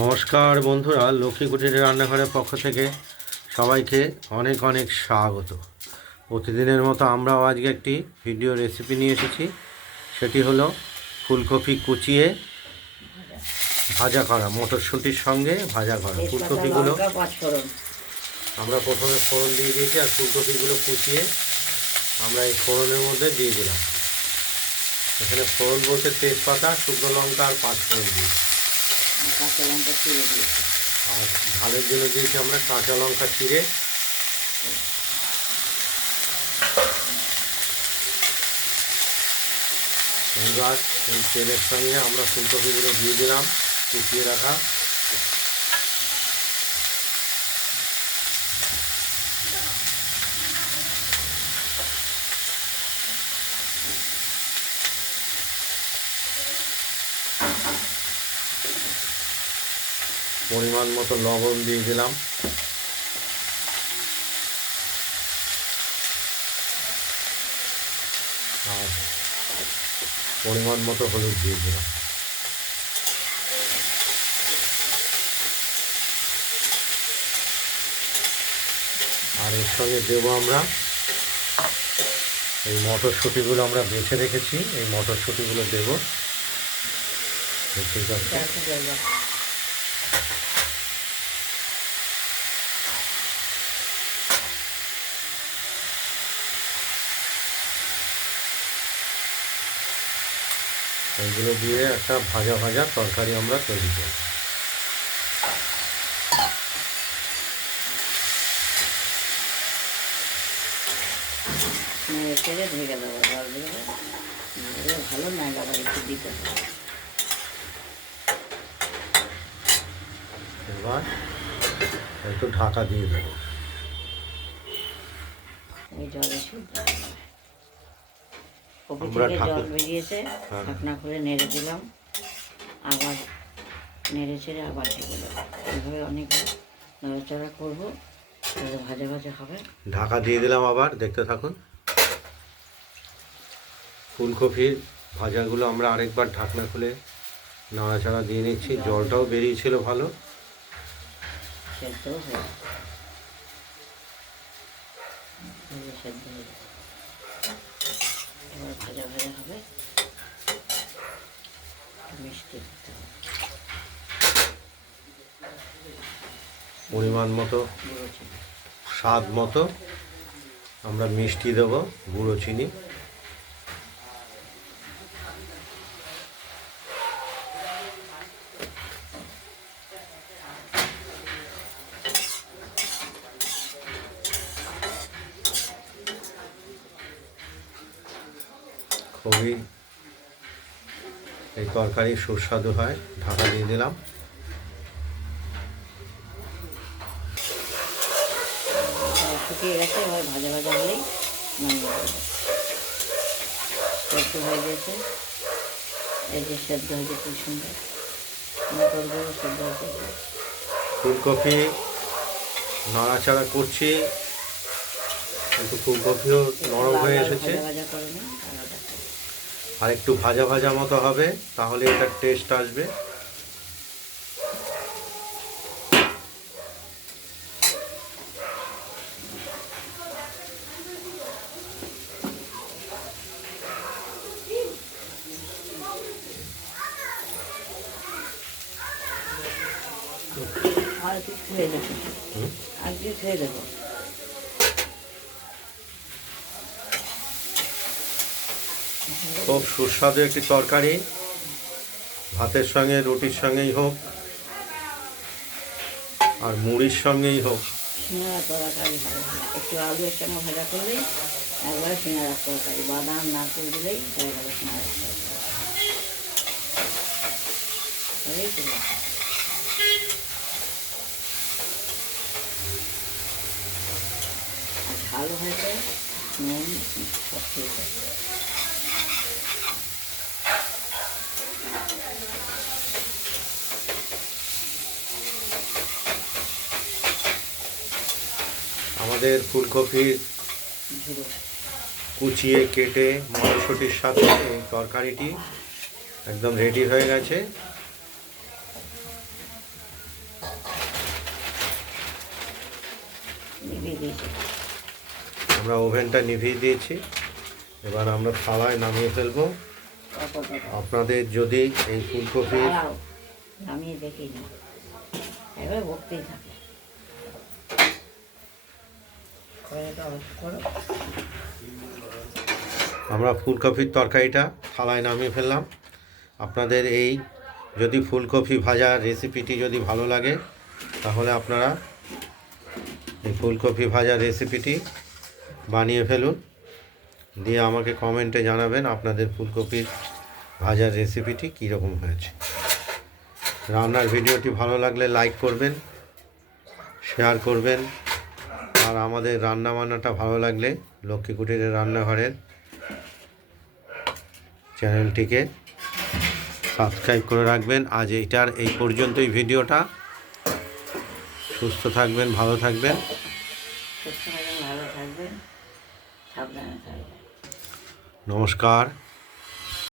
নমস্কার বন্ধুরা, লক্ষ্মী কুটিরের রান্নাঘরের পক্ষ থেকে সবাইকে অনেক অনেক স্বাগত। প্রতিদিনের মতো আমরাও আজকে একটি ভিডিও রেসিপি নিয়ে এসেছি। সেটি হলো ফুলকপি কুচিয়ে ভাজা করা, মটরশুঁটির সঙ্গে ভাজা করা ফুলকপিগুলো। আমরা প্রথমে ফোড়ন দিয়ে দিয়েছি, আর ফুলকপিগুলো কুচিয়ে আমরা এই ফোড়নের মধ্যে দিয়ে দিলাম। এখানে ফোড়ন বলতে তেজপাতা, শুকনো লঙ্কা আর পাঁচফোড়ন দিয়েছি। কাঁচা লঙ্কা চিড়ে দিয়েছি, আর ঝালের জন্য দিয়েছি আমরা কাঁচা লঙ্কা চিড়ে। এবার এই তেলের সঙ্গে আমরা ফুলকপিগুলো দিয়ে দিলাম কুচিয়ে রাখা। পরিমাণ মতো লবণ দিয়ে দিলাম, আর পরিমাণ মতো হলুদ দিয়ে দিলাম। আর এর সঙ্গে দেবো আমরা এই মটরশুঁটিগুলো আমরা বেছে রেখেছি, এই মটরশুঁটিগুলো দেবো। ঠিক আছে, এইগুলো দিয়ে একটা ভাজা ভাজা তরকারি আমরা তৈরি করব। ঢেকে দেবো, জল দিয়ে ভালো না আবার একটু দিতে হবে। এবার একটু ঢাকা দিয়ে দেবো। ওই জলে শুদ্ধ কপি থেকে জল বেরিয়েছে, ঢাকনা খুলে নেড়ে দিলাম, আবার নেড়ে ছেড়ে আবার ঢেকে দেবো। এইভাবে অনেক নড়াচড়া করবো, তাহলে ভাজা ভাজা হবে। ঢাকা দিয়ে দিলাম, আবার দেখতে থাকুন। ফুলকপির ভাজাগুলো আমরা আরেকবার ঢাকনা খুলে নাড়াচাড়া দিয়ে নিচ্ছি। জলটাও বেরিয়েছিল ভালো, সেদ্ধ হয়ে সেদ্ধ হয়ে যাবে। এবার ভাজা ভাজা হবে, মিষ্টি দিতে হবে, পরিমাণ মতো গুঁড়ো চিনি, স্বাদ মতো আমরা মিষ্টি দেবো, গুঁড়ো চিনি। খুবই এই তরকারি সুস্বাদু হয়। ঢাকা দিয়ে দিলাম। শুকিয়ে গেছে, এবার ভাজা ভাজা হলেই সেদ্ধ হয়ে গেছে। এই যে সেদ্ধ হয়েছে খুব সুন্দর, সেদ্ধ হয়েছে। ফুলকপি নাড়াচাড়া করছি, কিন্তু ফুলকপিও নরম হয়ে এসেছে। ভাজা করে নিন, আর একটু ভাজা ভাজা মতো হবে, তাহলে এটার টেস্ট আসবে। আর একটু খেয়ে দেবো, আর একটু খেয়ে দেবো। খুব সুস্বাদু একটি তরকারি, ভাতের সঙ্গে রুটির সঙ্গেই হোক আর মুড়ির সঙ্গেই হোক। সিঙ্গারা তরকারি ভালো হয়, একটু আলু এর সঙ্গে ভাজা করলেই একবারে সিঙ্গারার তরকারি। বাদাম নারকেল দিলেই হয়ে গেল সিঙ্গারার তরকারি। আর ঝাল হয়েছে, নুন সব ঠিক আছে। আমাদের ফুলকপির কুচিয়ে কেটে মটরশুঁটির সাথে এই তরকারিটি একদম রেডি হয়ে গেছে। নিভিয়ে দিয়েছি। আমরা ওভেনটা নিভিয়ে দিয়েছি, এবার আমরা থালায় নামিয়ে ফেলবো। আপনাদের যদি এই ফুলকপির দাঁড়াও, নামিয়ে দেখি না, এবার বকতেই থাকে। কড়াইটা অফ করো। আমরা ফুলকপির তরকারিটা থালায় নামিয়ে ফেললাম। আপনাদের এই যদি ফুলকপি ভাজার রেসিপিটি যদি ভালো লাগে, তাহলে আপনারা এই ফুলকপি ভাজার রেসিপিটি বানিয়ে ফেলুন, দিয়ে আমাকে কমেন্টে জানাবেন আপনাদের ফুলকপির ভাজার রেসিপিটি কীরকম হয়েছে। রান্নার ভিডিওটি ভালো লাগলে লাইক করবেন, শেয়ার করবেন, আর আমাদের রান্না বান্নাটা ভালো লাগলে লক্ষ্মী কুটিরের রান্নাঘরের চ্যানেলটিকে সাবস্ক্রাইব করে রাখবেন। আজ এইটার এই পর্যন্তই ভিডিওটা। সুস্থ থাকবেন, ভালো থাকবেন। সুস্থ থাকবেন, ভালো থাকবেন, সাবধানে থাকবেন। নমস্কার।